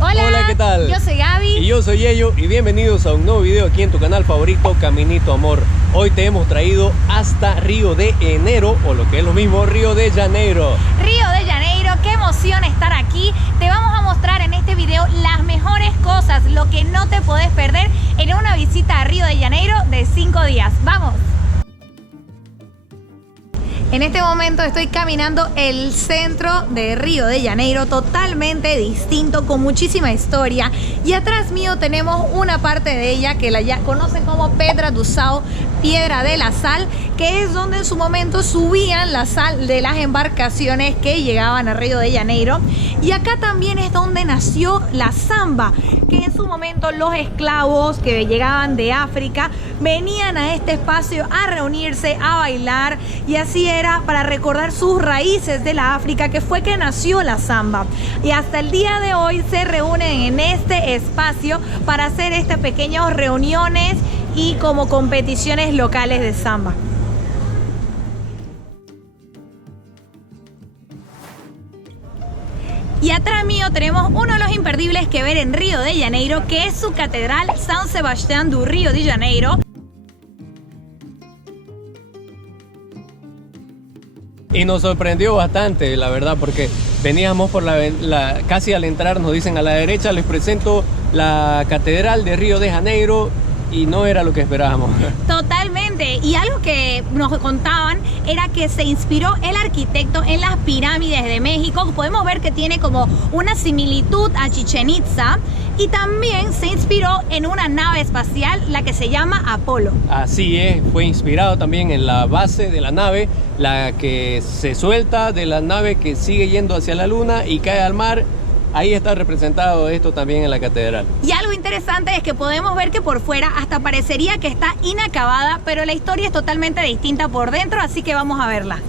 Hola, ¿qué tal? Yo soy Gaby. Y yo soy Yeyo, y bienvenidos a un nuevo video aquí en tu canal favorito, Caminito Amor. Hoy te hemos traído hasta Río de Enero, o lo que es lo mismo, Río de Janeiro. Río de Janeiro, qué emoción estar aquí. Te vamos a mostrar en este video las mejores cosas, lo que no te podés perder en una visita a Río de Janeiro de 5 días. ¡Vamos! En este momento estoy caminando el centro de Río de Janeiro, totalmente distinto, con muchísima historia. Y atrás mío tenemos una parte de ella que la ya conocen como Pedra do Sal, Piedra de la Sal, que es donde en su momento subían la sal de las embarcaciones que llegaban a Río de Janeiro. Y acá también es donde nació la samba, que en su momento los esclavos que llegaban de África venían a este espacio a reunirse, a bailar, y así era para recordar sus raíces de la África, que fue que nació la samba. Y hasta el día de hoy se reúnen en este espacio para hacer estas pequeñas reuniones y como competiciones locales de samba. Y atrás mío tenemos uno de los imperdibles que ver en Río de Janeiro, que es su catedral São Sebastião do Río de Janeiro. Y nos sorprendió bastante, la verdad, porque veníamos por casi al entrar nos dicen a la derecha les presento la Catedral de Río de Janeiro, y no era lo que esperábamos. Totalmente. Y algo que nos contaban era que se inspiró el arquitecto en las pirámides de México. Podemos ver que tiene como una similitud a Chichén Itzá. Y también se inspiró en una nave espacial, la que se llama Apolo. Así es, fue inspirado también en la base de la nave, la que se suelta de la nave que sigue yendo hacia la luna y cae al mar. Ahí está representado esto también en la catedral. Y algo interesante es que podemos ver que por fuera hasta parecería que está inacabada, pero la historia es totalmente distinta por dentro, así que vamos a verla.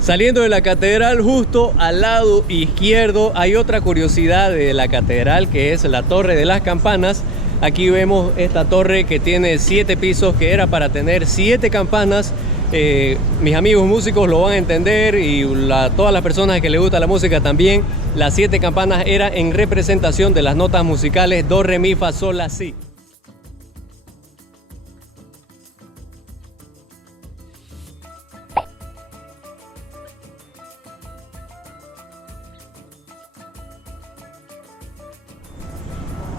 Saliendo de la catedral, justo al lado izquierdo hay otra curiosidad de la catedral, que es la Torre de las Campanas. Aquí vemos esta torre que tiene 7 pisos, que era para tener 7 campanas. Mis amigos músicos lo van a entender, y todas las personas que les gusta la música también. Las 7 campanas eran en representación de las notas musicales do, re, mi, fa, sol, la, si.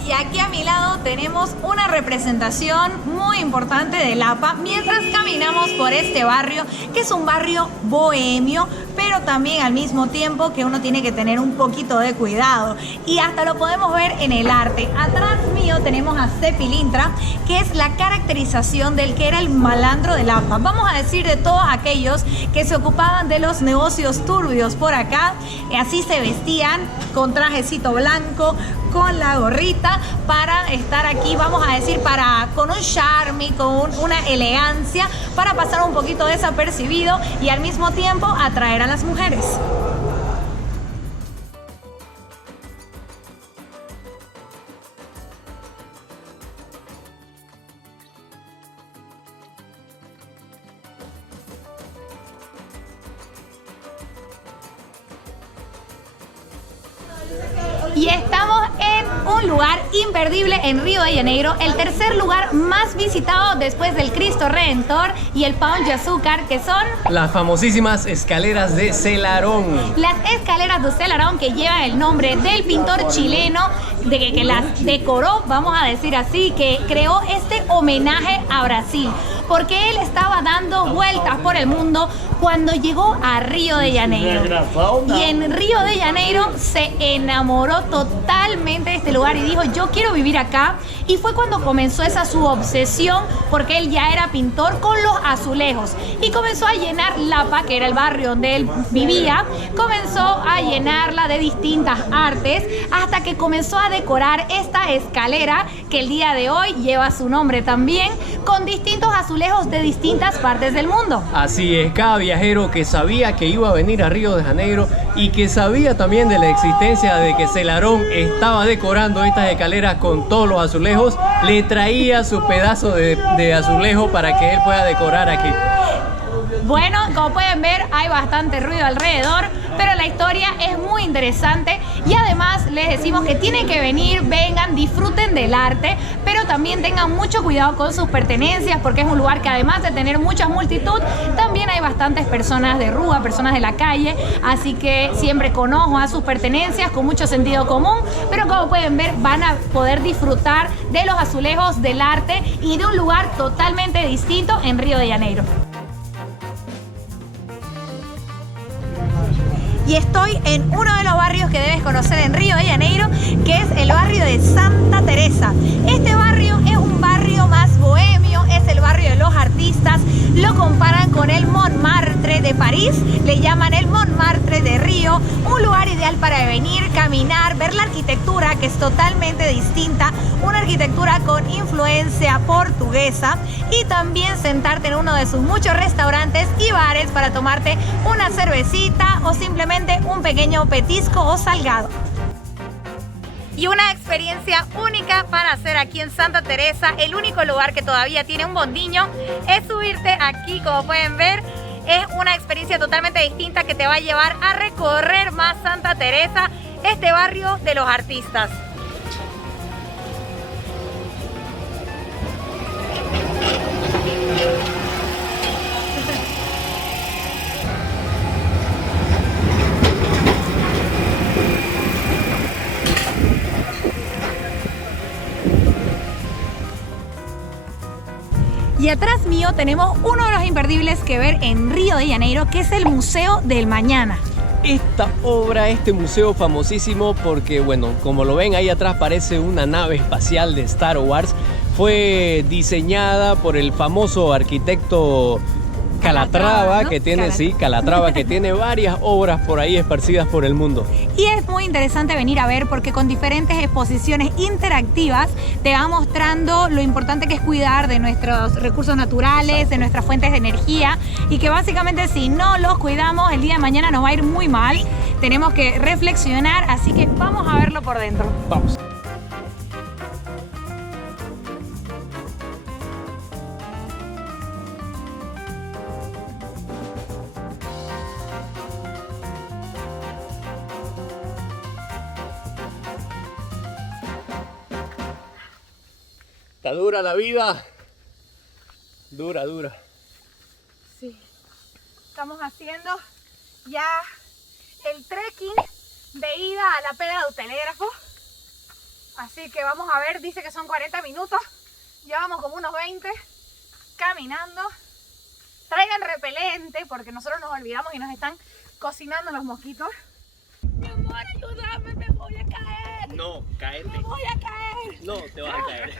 Y aquí a mi lado tenemos una representación muy importante del APA mientras caminamos por este barrio, que es un barrio bohemio, pero también al mismo tiempo que uno tiene que tener un poquito de cuidado. Y hasta lo podemos ver en el arte. Atrás mío tenemos a Cepillintra, que es la caracterización del que era el malandro del APA. Vamos a decir de todos aquellos que se ocupaban de los negocios turbios por acá. Así se vestían, con trajecito blanco, con la gorrita, para estar aquí, vamos a decir, con un charme, con una elegancia, para pasar un poquito desapercibido y al mismo tiempo atraer a las mujeres. Y estamos en un lugar imperdible en Río de Janeiro, el tercer lugar más visitado después del Cristo Redentor y el Pão de Açúcar, que son las famosísimas escaleras de Selarón. Las escaleras de Selarón, que llevan el nombre del pintor chileno que las decoró, vamos a decir así, que creó este homenaje a Brasil, porque él estaba dando vueltas por el mundo cuando llegó a Río de Janeiro. Y en Río de Janeiro se enamoró totalmente de este lugar y dijo: yo quiero vivir acá. Y fue cuando comenzó esa su obsesión, porque él ya era pintor, con los azulejos, y comenzó a llenar Lapa, que era el barrio donde él vivía, comenzó a llenarla de distintas artes, hasta que comenzó a decorar esta escalera que el día de hoy lleva su nombre también, con distintos azulejos azulejos de distintas partes del mundo. Así es, cada viajero que sabía que iba a venir a Río de Janeiro y que sabía también de la existencia de que Celarón estaba decorando estas escaleras con todos los azulejos, le traía su pedazo de azulejo para que él pueda decorar aquí. Bueno, como pueden ver, hay bastante ruido alrededor, pero la historia es muy interesante y además les decimos que tienen que venir, vengan, disfruten del arte, pero también tengan mucho cuidado con sus pertenencias porque es un lugar que además de tener mucha multitud, también hay bastantes personas de rúa, personas de la calle, así que siempre con ojo a sus pertenencias, con mucho sentido común, pero como pueden ver van a poder disfrutar de los azulejos, del arte y de un lugar totalmente distinto en Río de Janeiro. Y estoy en uno de los barrios que debes conocer en Río de Janeiro, que es el barrio de Santa Teresa. Este barrio es un barrio más bohemio, es el barrio de los artistas. Lo comparan con el Montmartre de París, le llaman el Montmartre de Río. Un lugar ideal para venir, caminar, ver la arquitectura que es totalmente distinta, una arquitectura con influencia portuguesa, y también sentarte en uno de sus muchos restaurantes y bares para tomarte una cervecita o simplemente un pequeño petisco o salgado. Y una experiencia única para hacer aquí en Santa Teresa. El único lugar que todavía tiene un bondiño es subirte aquí, como pueden ver. Es una experiencia totalmente distinta que te va a llevar a recorrer más Santa Teresa, este barrio de los artistas. Y atrás mío tenemos uno de los imperdibles que ver en Río de Janeiro, que es el Museo del Mañana. Esta obra, este museo famosísimo porque, bueno, como lo ven ahí atrás parece una nave espacial de Star Wars. Fue diseñada por el famoso arquitecto Calatrava, ¿no? Que tiene, sí, Calatrava, que tiene varias obras por ahí esparcidas por el mundo. Y es muy interesante venir a ver porque con diferentes exposiciones interactivas te va mostrando lo importante que es cuidar de nuestros recursos naturales, de nuestras fuentes de energía, y que básicamente si no los cuidamos el día de mañana nos va a ir muy mal. Tenemos que reflexionar, así que vamos a verlo por dentro. Vamos. Está dura la vida, dura. Sí, estamos haciendo ya el trekking de ida a la Pedra del Telégrafo, así que vamos a ver, dice que son 40 minutos, llevamos como unos 20 caminando. Traigan repelente porque nosotros nos olvidamos y nos están cocinando los mosquitos. Mi amor, ayúdame, me voy a caer. No, caerte. Me voy a caer. No, te vas a caer.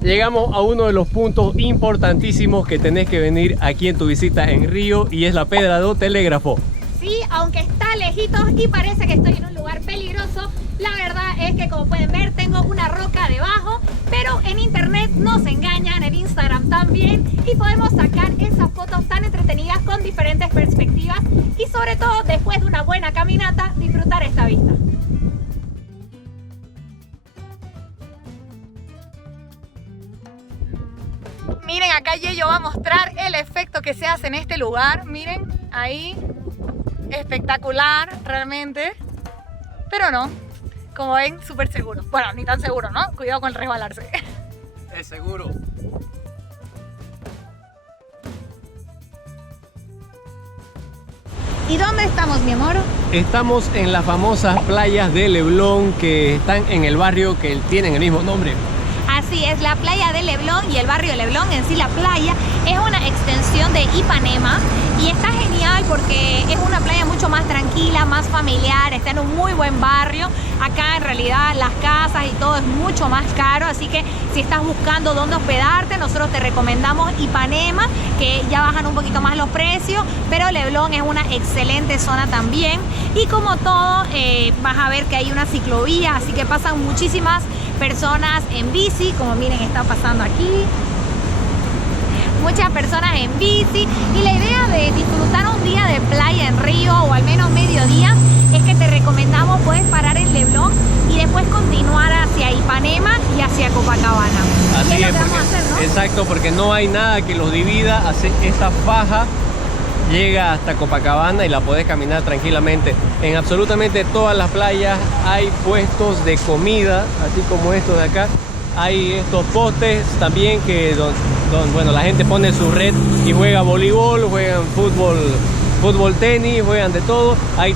Llegamos a uno de los puntos importantísimos que tenés que venir aquí en tu visita en Río, y es la Pedra do Telégrafo. Sí, aunque está lejitos y parece que estoy en un lugar peligroso, la verdad es que como pueden ver tengo una roca debajo, pero en internet no se engañan, en Instagram también, y podemos sacar esas fotos tan entretenidas con diferentes perspectivas y sobre todo después de una buena caminata disfrutar esta vista. Miren, acá yo va a mostrar el efecto que se hace en este lugar. Miren, ahí, espectacular realmente, pero no, como ven, súper seguro. Bueno, ni tan seguro, ¿no? Cuidado con el resbalarse. Es seguro. ¿Y dónde estamos, mi amor? Estamos en las famosas playas de Leblon, que están en el barrio que tienen el mismo nombre. Así es, la playa de Leblon y el barrio de Leblon, en sí la playa es una extensión de Ipanema y está genial porque es una playa mucho más tranquila, más familiar, está en un muy buen barrio. Acá en realidad las casas y todo es mucho más caro, así que si estás buscando dónde hospedarte, nosotros te recomendamos Ipanema, que ya bajan un poquito más los precios, pero Leblon es una excelente zona también. Y como todo, vas a ver que hay una ciclovía, así que pasan muchísimas personas en bici, como miren está pasando aquí. muchas personas en bici. Y la idea de disfrutar un día de playa en Río, o al menos mediodía, es que te recomendamos, puedes parar en Leblon y después continuar hacia Ipanema y hacia Copacabana. Así es lo que porque, vamos a hacer, ¿no? exacto, porque no hay nada que los divida. Esta faja llega hasta Copacabana y la podés caminar tranquilamente. En absolutamente todas las playas hay puestos de comida, así como estos de acá. Hay estos postes también bueno, la gente pone su red y juega voleibol, juegan fútbol, tenis, juegan de todo. Hay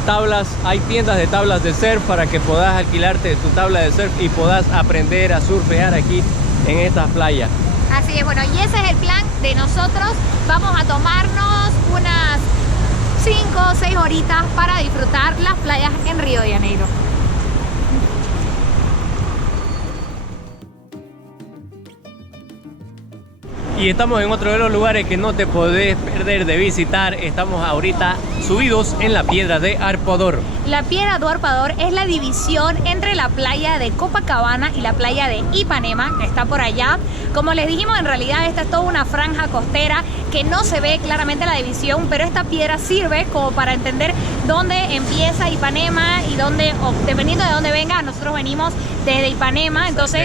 tiendas de tablas de surf para que puedas alquilarte tu tabla de surf y puedas aprender a surfear aquí en estas playas. Así es, bueno, y ese es el plan de nosotros. Vamos a tomarnos unas 5 o 6 horitas para disfrutar las playas en Río de Janeiro. Y estamos en otro de los lugares que no te podés perder de visitar. Estamos ahorita subidos en la Piedra de Arpoador. La Piedra do Arpoador es la división entre la playa de Copacabana y la playa de Ipanema, que está por allá. Como les dijimos, en realidad esta es toda una franja costera que no se ve claramente la división, pero esta piedra sirve como para entender dónde empieza Ipanema y dónde, o dependiendo de dónde venga. Nosotros venimos desde Ipanema, entonces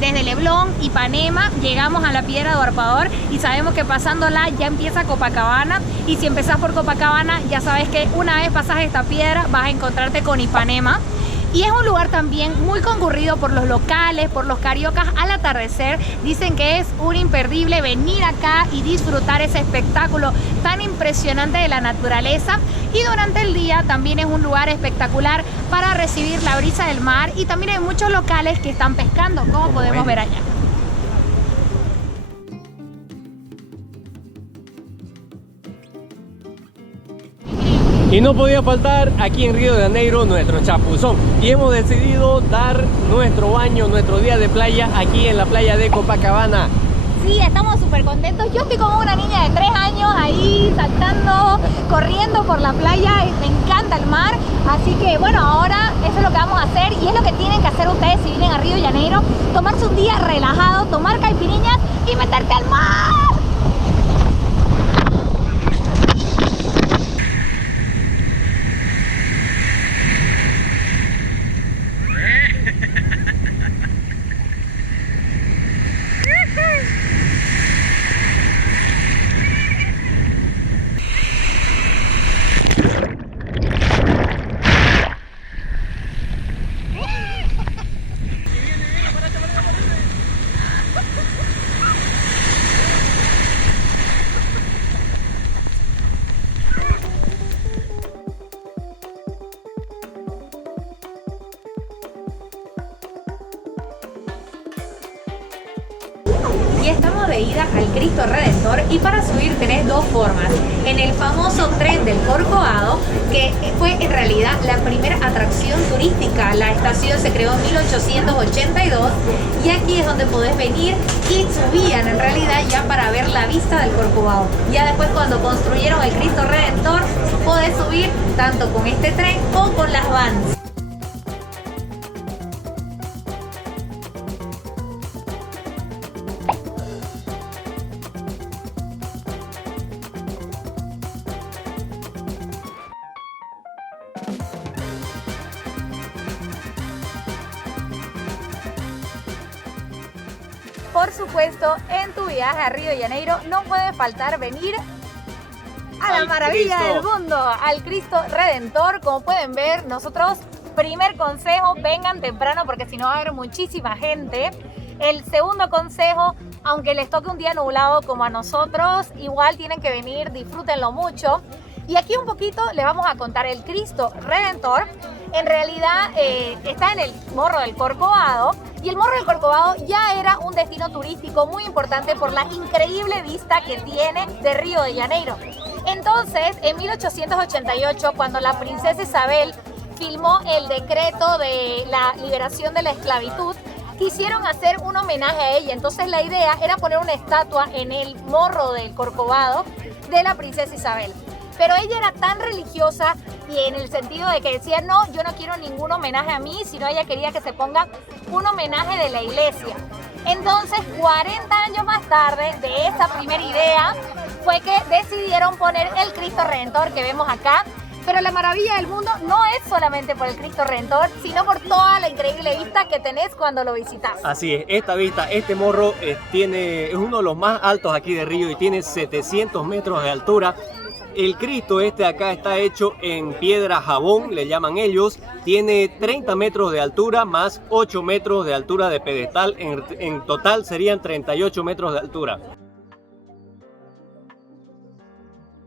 desde Leblon, Ipanema, llegamos a la Piedra do Arpoador y sabemos que pasándola ya empieza Copacabana, y si empezás por Copacabana ya sabes que una vez pasas esta piedra vas a encontrarte con Ipanema. Y es un lugar también muy concurrido por los locales, por los cariocas al atardecer. Dicen que es un imperdible venir acá y disfrutar ese espectáculo tan impresionante de la naturaleza. Y durante el día también es un lugar espectacular para recibir la brisa del mar, y también hay muchos locales que están pescando, como podemos ver allá. Y no podía faltar aquí en Río de Janeiro nuestro chapuzón. Y hemos decidido dar nuestro baño, nuestro día de playa aquí en la playa de Copacabana. Sí, estamos súper contentos. Yo estoy como una niña de 3 años ahí saltando, corriendo por la playa. Me encanta el mar. Así que bueno, ahora eso es lo que vamos a hacer, y es lo que tienen que hacer ustedes si vienen a Río de Janeiro. Tomarse un día relajado, tomar caipiriñas y meterte al mar. Y estamos de ida al Cristo Redentor, y para subir tenés 2 formas. En el famoso tren del Corcovado, que fue en realidad la primera atracción turística. La estación se creó en 1882 y aquí es donde podés venir, y subían en realidad ya para ver la vista del Corcovado. Ya después, cuando construyeron el Cristo Redentor, podés subir tanto con este tren o con las vans. Por supuesto, en tu viaje a Río de Janeiro no puede faltar venir a la maravilla del mundo, al Cristo Redentor. Como pueden ver, nosotros, primer consejo, vengan temprano porque si no va a haber muchísima gente. El segundo consejo, aunque les toque un día nublado como a nosotros, igual tienen que venir, disfrútenlo mucho. Y aquí un poquito les vamos a contar. El Cristo Redentor en realidad está en el Morro del Corcovado, y el Morro del Corcovado ya era un destino turístico muy importante por la increíble vista que tiene de Río de Janeiro. Entonces, en 1888, cuando la princesa Isabel firmó el decreto de la liberación de la esclavitud, quisieron hacer un homenaje a ella. Entonces la idea era poner una estatua en el Morro del Corcovado de la princesa Isabel. Pero ella era tan religiosa, y en el sentido de que decía, no, yo no quiero ningún homenaje a mí, sino ella quería que se ponga un homenaje de la iglesia. Entonces, 40 años más tarde de esa primera idea, fue que decidieron poner el Cristo Redentor que vemos acá. Pero la maravilla del mundo no es solamente por el Cristo Redentor, sino por toda la increíble vista que tenés cuando lo visitas. Así es, esta vista, este morro es uno de los más altos aquí de Río y tiene 700 metros de altura. El Cristo acá está hecho en piedra jabón, le llaman ellos. Tiene 30 metros de altura más 8 metros de altura de pedestal. En total serían 38 metros de altura.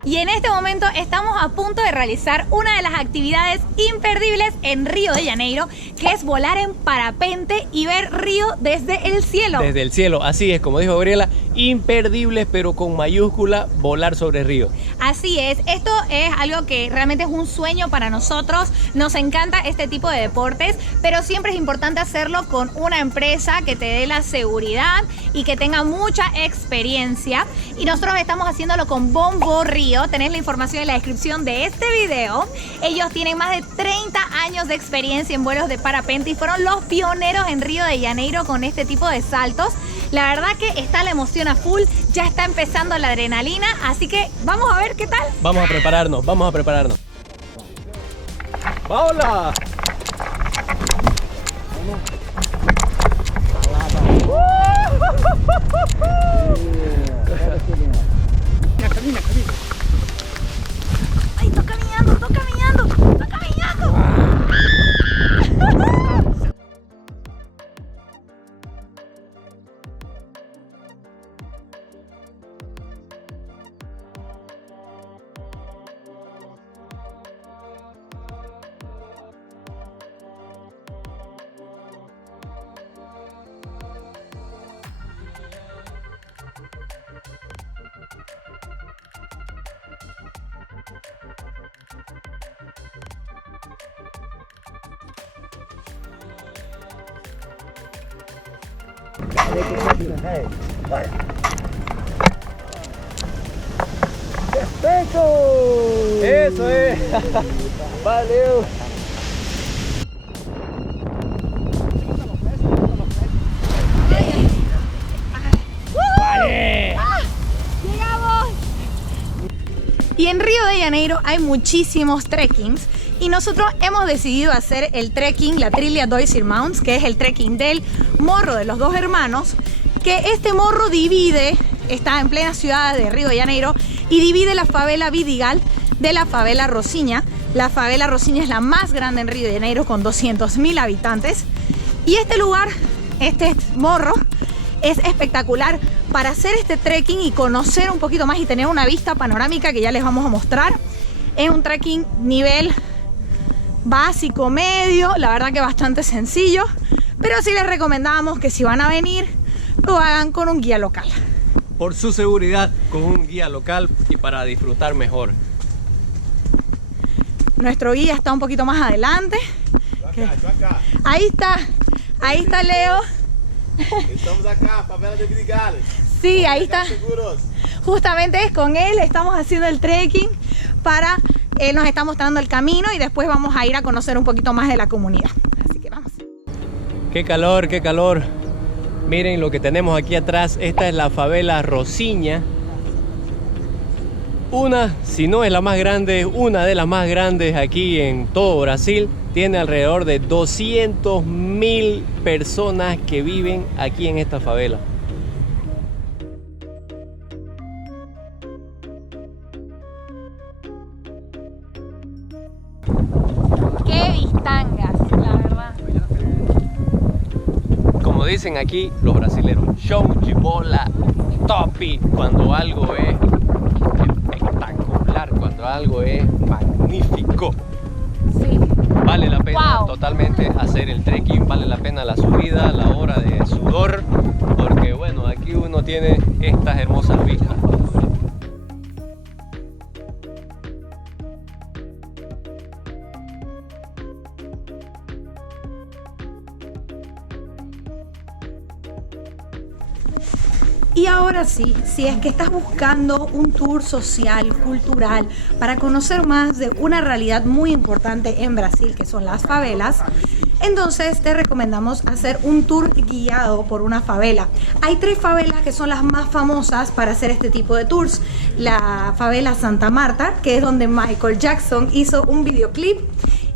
Y en este momento estamos a punto de realizar una de las actividades imperdibles en Río de Janeiro, que es volar en parapente y ver Río desde el cielo. Desde el cielo, así es, como dijo Gabriela, imperdibles, pero con mayúscula, volar sobre Río. Así es, esto es algo que realmente es un sueño para nosotros. Nos encanta este tipo de deportes, pero siempre es importante hacerlo con una empresa que te dé la seguridad y que tenga mucha experiencia. Y nosotros estamos haciéndolo con Bombo Río. Tenés la información en la descripción de este video. Ellos tienen más de 30 años de experiencia en vuelos de parapente y fueron los pioneros en Río de Janeiro con este tipo de saltos. La verdad que está la emoción a full, ya está empezando la adrenalina, así que vamos a ver qué tal. Vamos a prepararnos, vamos a prepararnos. ¡Hola! Camina. ¡Ay, estoy caminando! ¡Perfecto! ¡Eso es! ¡Valeu! ¡Llegamos! Y en Río de Janeiro hay muchísimos trekkings y nosotros hemos decidido hacer el trekking, la Trilha dos Irmãos, que es el trekking del morro de los dos hermanos, que este morro está en plena ciudad de Río de Janeiro y divide la favela Vidigal de la favela Rocinha. La favela Rocinha es la más grande en Río de Janeiro con 200.000 habitantes y este lugar, este morro, es espectacular para hacer este trekking y conocer un poquito más y tener una vista panorámica que ya les vamos a mostrar. Es un trekking nivel básico, medio, la verdad que bastante sencillo, pero sí les recomendamos que si van a venir lo hagan con un guía local. Por su seguridad, con un guía local y para disfrutar mejor. Nuestro guía está un poquito más adelante. Acá. Ahí está Leo. Estamos acá, favela de Vidigal. Sí, ahí está. Seguros. Justamente es con él, estamos haciendo el trekking él nos está mostrando el camino y después vamos a ir a conocer un poquito más de la comunidad. Así que vamos. ¡Qué calor, qué calor! Miren lo que tenemos aquí atrás. Esta es la favela Rocinha. Si no es la más grande, una de las más grandes aquí en todo Brasil. Tiene alrededor de 200.000 personas que viven aquí en esta favela. ¡Qué vistangas, la verdad! Como dicen aquí los brasileños, show de bola topi, cuando algo es espectacular, cuando algo es magnífico. Sí. Vale la pena Wow. totalmente hacer el trekking, vale la pena la subida, la hora de sudor, porque bueno, aquí uno tiene estas hermosas vistas. Y ahora sí, si es que estás buscando un tour social, cultural, para conocer más de una realidad muy importante en Brasil, que son las favelas, entonces te recomendamos hacer un tour guiado por una favela. Hay 3 favelas que son las más famosas para hacer este tipo de tours. La favela Santa Marta, que es donde Michael Jackson hizo un videoclip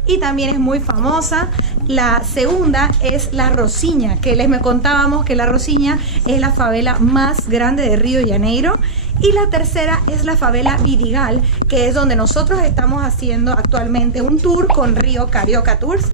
y también es muy famosa. La segunda es la Rocinha, que les contábamos que la Rocinha es la favela más grande de Río de Janeiro. Y la tercera es la favela Vidigal, que es donde nosotros estamos haciendo actualmente un tour con Río Carioca Tours.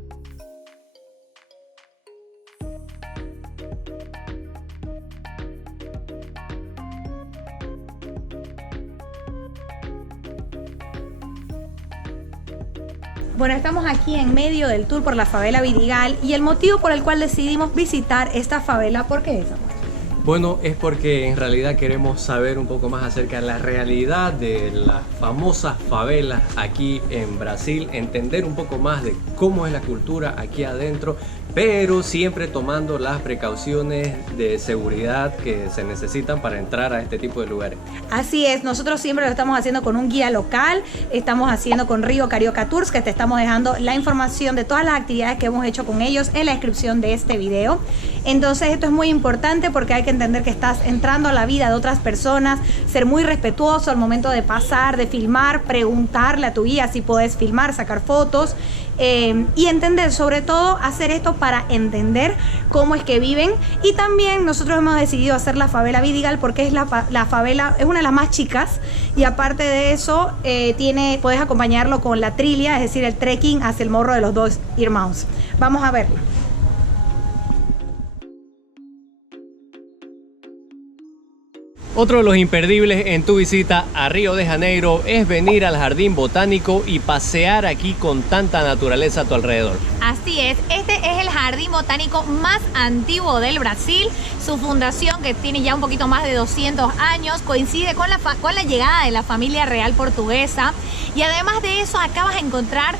Bueno, estamos aquí en medio del tour por la favela Vidigal y el motivo por el cual decidimos visitar esta favela, ¿por qué es, amor? Bueno, es porque en realidad queremos saber un poco más acerca de la realidad de las famosas favelas aquí en Brasil, entender un poco más de cómo es la cultura aquí adentro, pero siempre tomando las precauciones de seguridad que se necesitan para entrar a este tipo de lugares. Así es, nosotros siempre lo estamos haciendo con un guía local, estamos haciendo con Río Carioca Tours, que te estamos dejando la información de todas las actividades que hemos hecho con ellos en la descripción de este video. Entonces esto es muy importante porque hay que entender que estás entrando a la vida de otras personas, ser muy respetuoso al momento de pasar, de filmar, preguntarle a tu guía si puedes filmar, sacar fotos. Y entender, sobre todo hacer esto para entender cómo es que viven. Y también nosotros hemos decidido hacer la favela Vidigal porque es la favela, es una de las más chicas, y aparte de eso puedes acompañarlo con la trilha, es decir, el trekking hacia el Morro de los Dos Irmãos. Vamos a verla. Otro de los imperdibles en tu visita a Río de Janeiro es venir al Jardín Botánico y pasear aquí con tanta naturaleza a tu alrededor. Así es, este es el jardín botánico más antiguo del Brasil. Su fundación, que tiene ya un poquito más de 200 años, coincide con la llegada de la familia real portuguesa. Y además de eso, acá vas a encontrar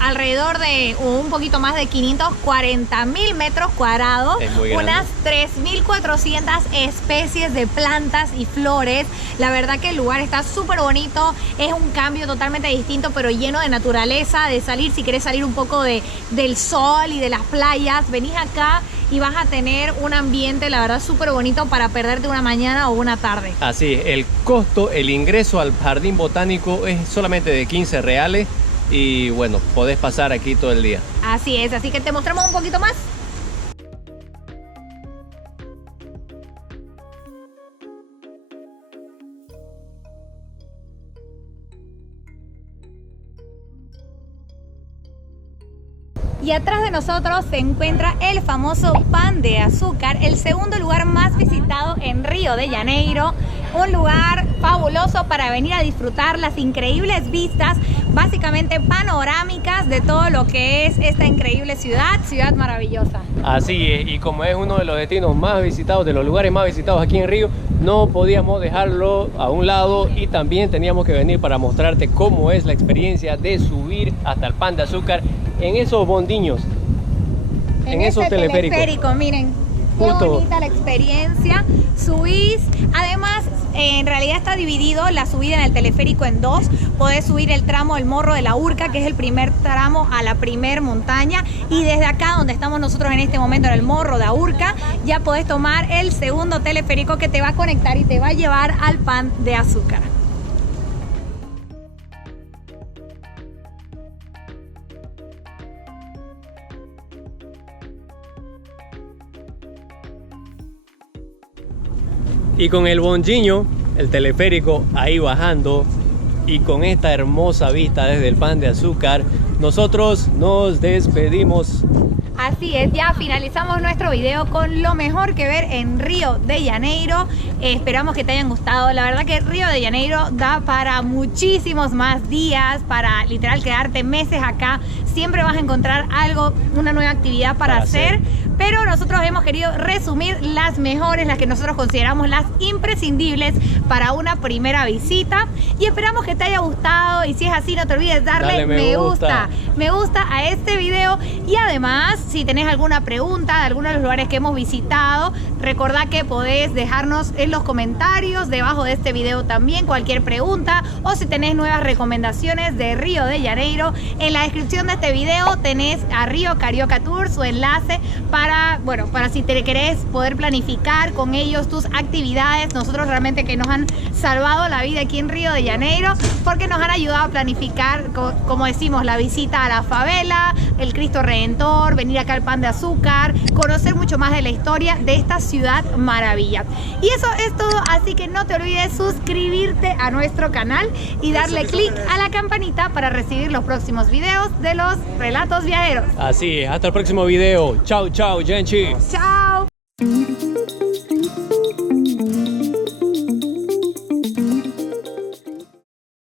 alrededor de un poquito más de 540.000 metros cuadrados, unas 3.400 especies de plantas y flores. La verdad que el lugar está súper bonito, es un cambio totalmente distinto, pero lleno de naturaleza, de salir, si quieres salir un poco del sol y de las playas, venís acá y vas a tener un ambiente, la verdad, súper bonito para perderte una mañana o una tarde. Así es, el costo, el ingreso al Jardín Botánico es solamente de 15 reales y bueno, podés pasar aquí todo el día. Así es, así que te mostramos un poquito más. Y atrás de nosotros se encuentra el famoso Pan de Azúcar, el segundo lugar más visitado en Río de Janeiro. Un lugar fabuloso para venir a disfrutar las increíbles vistas, básicamente panorámicas, de todo lo que es esta increíble ciudad maravillosa. Así es, y como es uno de los destinos más visitados, de los lugares más visitados aquí en Río, no podíamos dejarlo a un lado y también teníamos que venir para mostrarte cómo es la experiencia de subir hasta el Pan de Azúcar en esos bondiños, en esos teleféricos. Miren, qué bonita la experiencia. Subís, además en realidad está dividido la subida en el teleférico en dos. Podés subir el tramo del Morro de la Urca, que es el primer tramo a la primer montaña, y desde acá donde estamos nosotros en este momento, en el Morro de Urca, ya podés tomar el segundo teleférico que te va a conectar y te va a llevar al Pan de Azúcar. Y con el bondinho, el teleférico ahí bajando, y con esta hermosa vista desde el Pan de Azúcar, nosotros nos despedimos. Así es, ya finalizamos nuestro video con lo mejor que ver en Río de Janeiro. Esperamos que te hayan gustado. La verdad que Río de Janeiro da para muchísimos más días, para literal quedarte meses acá. Siempre vas a encontrar algo, una nueva actividad para hacer. Pero nosotros hemos querido resumir las mejores, las que nosotros consideramos las imprescindibles para una primera visita. Y esperamos que te haya gustado, y si es así, no te olvides darle me gusta a este video. Y además, si tenés alguna pregunta de alguno de los lugares que hemos visitado, Recordá que podés dejarnos en los comentarios debajo de este video también cualquier pregunta o si tenés nuevas recomendaciones de Río de Janeiro. En la descripción de este video tenés a Río Carioca Tour, su enlace para, bueno, para si te querés poder planificar con ellos tus actividades. Nosotros realmente que nos han salvado la vida aquí en Río de Janeiro porque nos han ayudado a planificar, como decimos, la visita a la favela, el Cristo Redentor, venir acá al Pan de Azúcar, conocer mucho más de la historia de esta ciudad maravilla. Y eso es todo, así que no te olvides suscribirte a nuestro canal y darle clic a la campanita para recibir los próximos videos de los relatos viajeros. Así es, hasta el próximo video. Chau, chau, Genchi. ¡Chao!